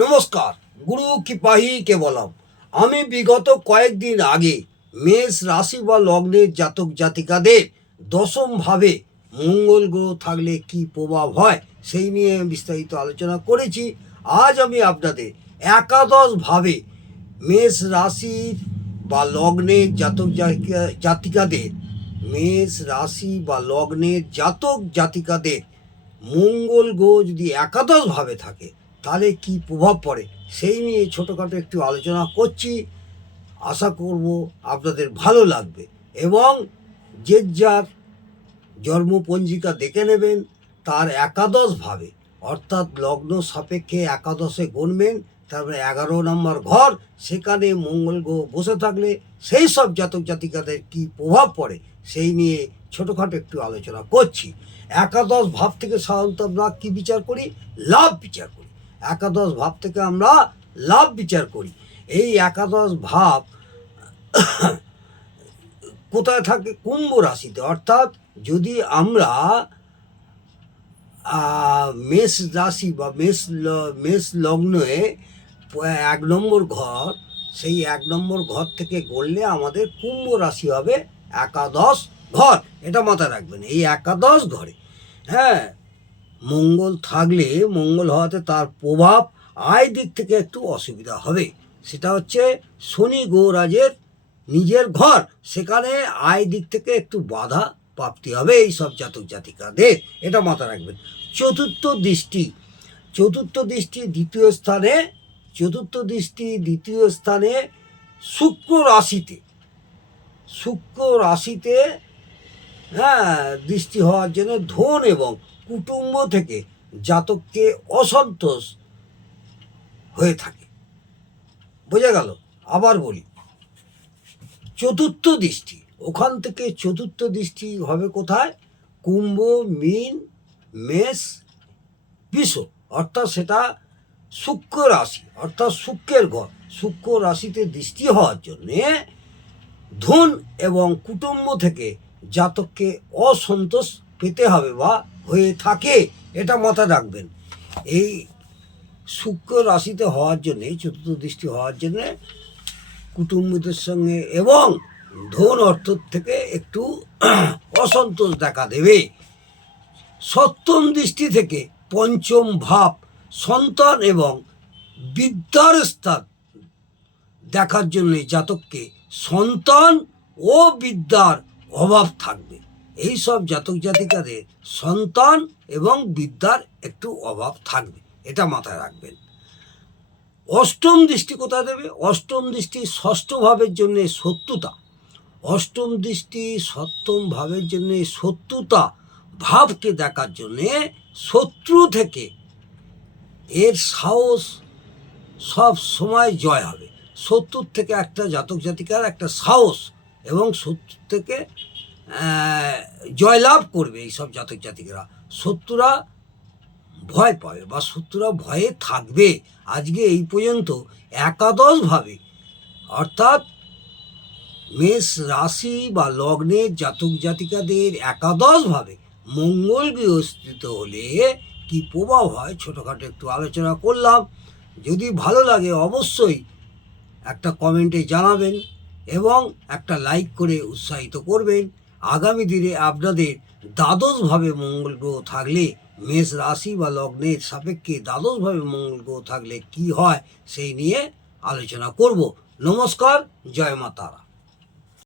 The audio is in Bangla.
নমস্কার, গুরু কৃপাহি কেবলম। আমি বিগত কয়েকদিন আগে মেষ রাশি বা লগ্নের জাতক জাতিকাদের দশম ভাবে মঙ্গল গ্রহ থাকলে কি প্রভাব হয় সেই নিয়ে বিস্তারিত আলোচনা করেছি। আজ আমি আপনাদের একাদশ ভাবে মেষ রাশির বা লগ্নের জাতক জাতিকাদের মেষ রাশি বা লগ্নের জাতক জাতিকাদের মঙ্গল গ্রহ যদি একাদশ ভাবে থাকে তাহলে কি প্রভাব পড়ে সেই নিয়ে ছোটোখাটো একটু আলোচনা করছি। আশা করব আপনাদের ভালো লাগবে এবং যে যার জন্মপঞ্জিকা দেখে নেবেন, তার একাদশ ভাবে অর্থাৎ লগ্ন সাপেক্ষে একাদশে গণবেন, তারপরে 11 নম্বর ঘর, সেখানে মঙ্গল গ্রহ বসে থাকলে সেই সব জাতক জাতিকাদের কী প্রভাব পড়ে সেই নিয়ে ছোটোখাটো একটু আলোচনা করছি। একাদশ ভাব থেকে সাধারণত আমরা কী বিচার করি? লাভ বিচার করি। একাদশ ভাব থেকে আমরা লাভ বিচার করি। এই একাদশ ভাব কোথায় থাকে? কুম্ভ রাশিতে। অর্থাৎ যদি আমরা মেষ রাশি বা মেষ লগ্নে 1 নম্বর ঘর, সেই 1 নম্বর ঘর থেকে গড়লে আমাদের কুম্ভ রাশি হবে একাদশ ঘর। এটা মাথায় রাখবেন। এই একাদশ ঘরে মঙ্গল থাকলে, মঙ্গল হওয়াতে তার প্রভাব আয় দিক থেকে একটু অসুবিধা হবে। সেটা হচ্ছে শনি গ্রহরাজের নিজের ঘর, সেখানে আয় দিক থেকে একটু বাধা প্রাপ্তি হবে এই সব জাতক জাতিকাদের। এটা মাথায় রাখবেন। চতুর্থ দৃষ্টি দ্বিতীয় স্থানে শুক্র রাশিতে দৃষ্টি হওয়ার জন্য ধন এবং কুটুম্ব থেকে জাতককে অসন্তোষ হয়ে থাকে। বোঝা গেল? আবার বলি, চতুর্থ দৃষ্টি, ওখান থেকে চতুর্থ দৃষ্টি হবে কোথায়? কুম্ভ, মীন, মেষ, বৃষ, অর্থাৎ সেটা শুক্র রাশি, অর্থাৎ শুক্রের ঘর। শুক্র রাশিতে দৃষ্টি হওয়ার জন্যে ধন এবং কুটুম্ব থেকে জাতককে অসন্তোষ পেতে হবে বা হয়ে থাকে। এটা মাথায় রাখবেন। এই শুক্র রাশিতে হওয়ার জন্যে, চতুর্থ দৃষ্টি হওয়ার জন্যে কুটুম্বদের সঙ্গে এবং ধন অর্থ থেকে একটু অসন্তোষ দেখা দেবে। সপ্তম দৃষ্টি থেকে পঞ্চম ভাব, সন্তান এবং বিদ্যার স্থান দেখার জন্য জাতককে সন্তান ও বিদ্যার অভাব থাকবে। এই সব জাতক জাতিকাদের সন্তান এবং বিদ্যার একটু অভাব থাকবে। এটা মাথায় রাখবেন। অষ্টম দৃষ্টি কোথায় দেবে? অষ্টম দৃষ্টি ষষ্ঠ ভাবের জন্যে শত্রুতা। অষ্টম দৃষ্টি সপ্তম ভাবের জন্যে শত্রুতা ভাবকে দেখার জন্যে শত্রু থেকে এর সাহস সব সময় জয় হবে। শত্রুর থেকে একটা জাতক জাতিকার একটা সাহস এবং শত্রু থেকে জয়লাভ করবে এই সব জাতক জাতিকারা। শত্রুরা ভয় পাবে বা শত্রুরা ভয়ে থাকবে। আজকে এই পর্যন্ত একাদশভাবে, অর্থাৎ মেষ রাশি বা লগ্নের জাতক জাতিকাদের একাদশভাবে মঙ্গল গৃহ স্থিত হলে কি প্রভাব হয় ছোটোখাটো একটু আলোচনা করলাম। যদি ভালো লাগে অবশ্যই একটা কমেন্টে জানাবেন এবং একটা লাইক করে উৎসাহিত করবেন। আগামী দিনে আপনাদের দ্বাদশভাবে মঙ্গল গ্রহ থাকলে, মেষ রাশি বা লগ্নের সাপেক্ষে দ্বাদশভাবে মঙ্গল গ্রহ থাকলে কি হয় সেই নিয়ে আলোচনা করব। নমস্কার, জয় মা তারা।